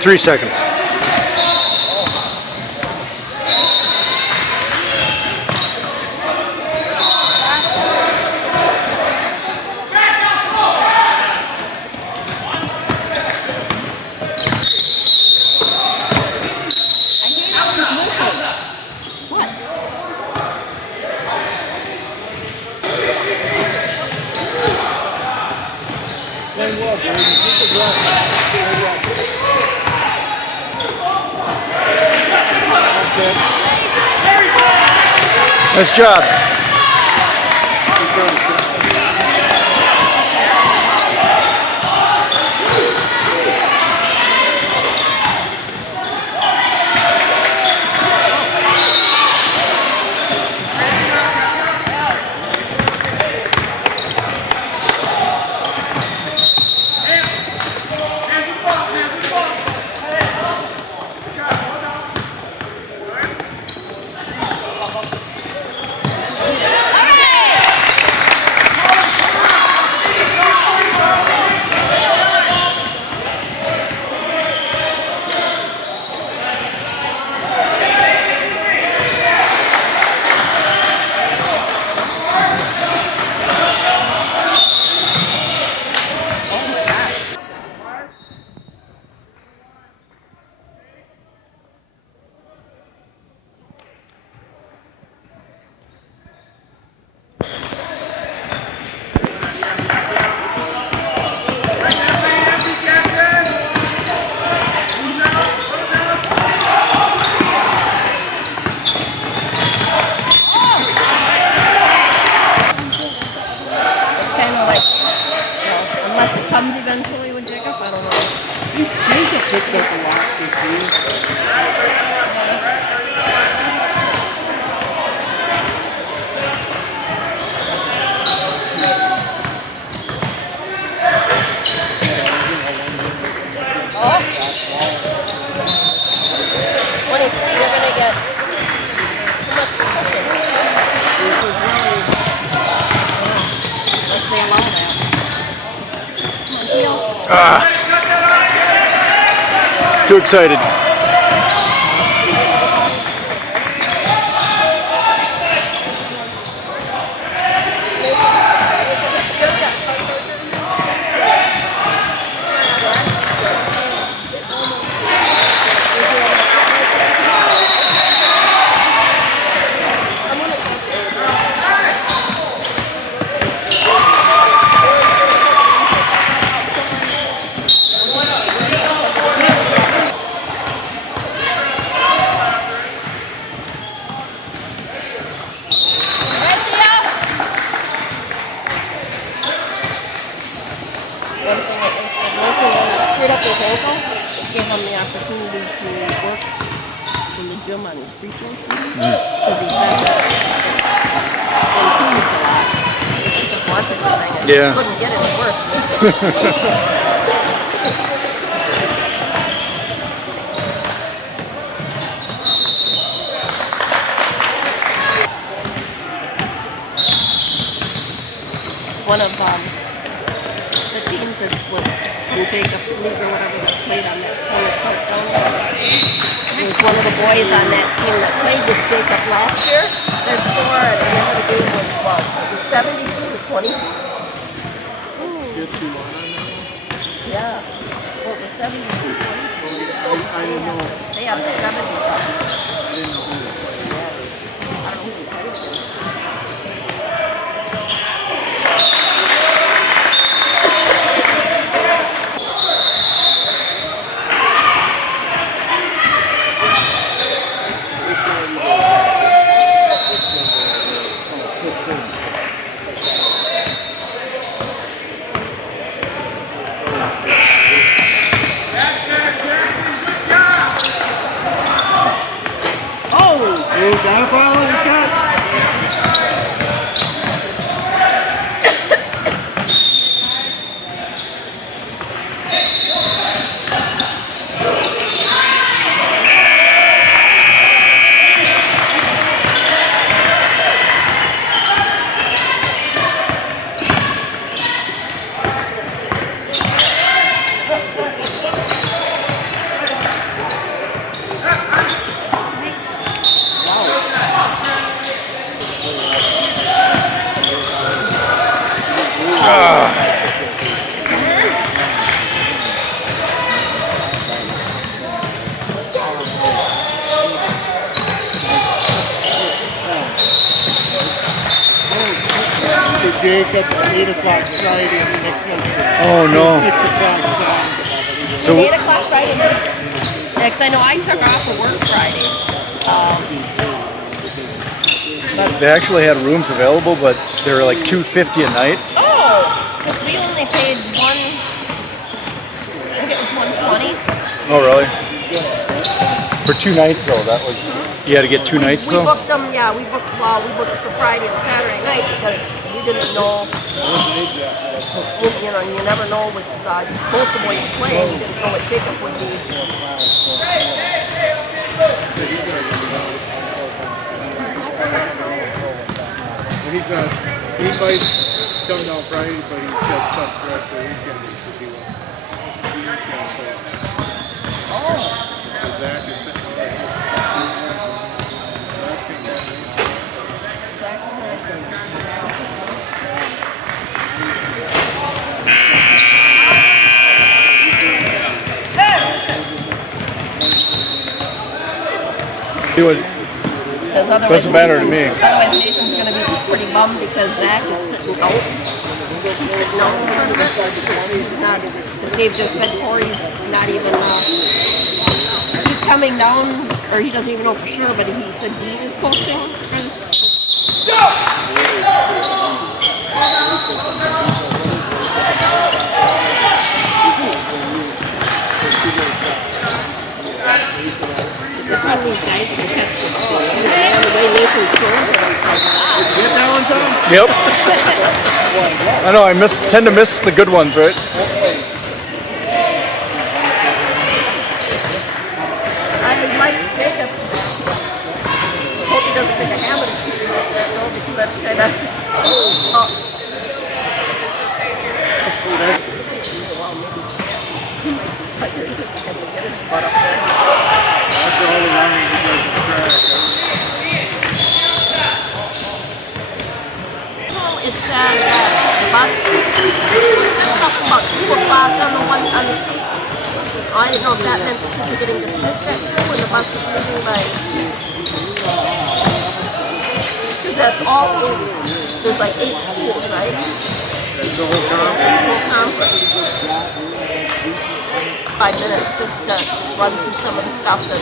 3 seconds. Nice job. Comes eventually with Jacob, I don't know. You think it picked up a lot this year? Oh. 23, you're going to get too much cushion. Unless they allow that. Too excited. Give him the opportunity to work in the gym on his free throw shooting because he said that improves a lot. He just wants it to thing. Yeah. Couldn't get it worse. One of the teams that was in Jacob's league or whatever that played on that corner court down there. It was one of the boys on that team that played with Jacob last year. Their score at the end of the game was what? It was 72-22. You're 2-1 on that one? Yeah. Well, it was 72-22. I didn't know. They have 70 something. I didn't know who they played. I don't know who played with. Oh, got a foul on the shot. Jacob at 8 o'clock Friday and the next one's Oh no. 6 o'clock Saturday. It's So 8 o'clock Friday. Yeah, 'cause I know I took off for work Friday. they actually had rooms available, but they were like $250 a night. Oh, because we only paid I think it was $120. Oh really? For 2 nights though, that was. You had to get 2 nights We though. booked them, yeah, we booked it for Friday and Saturday night because we didn't know, you know, you never know with both the boys playing, you didn't know what Jacob would be. And he might come down Friday, but he's got stuff the rest of the weekend to do. Oh. Zach is sitting Doesn't matter to me. Otherwise, Nathan's going to be pretty bummed because Zach is sitting out. He's sitting out. He's not, as Dave just said before, he's not even, he's coming down, or he doesn't even know for sure, but he said Dean is coaching. These guys can catch the ball. And the way Nathan throws it, it's like, wow. Get that one, Tom? Yep. I know. I tend to miss the good ones, right? I would like Jacob. Hope he doesn't make a habit of shooting like that, though, because that's kind of. After all the running, he does the track. Well, it said that the bus said something about 2 o'clock on the street. Oh, I didn't know if that meant that people were getting dismissed at 2 when the bus was leaving by. Because that's all. There's like 8 schools, right? That's the whole conference. Whole conference. 5 minutes just to run through some of the stuff that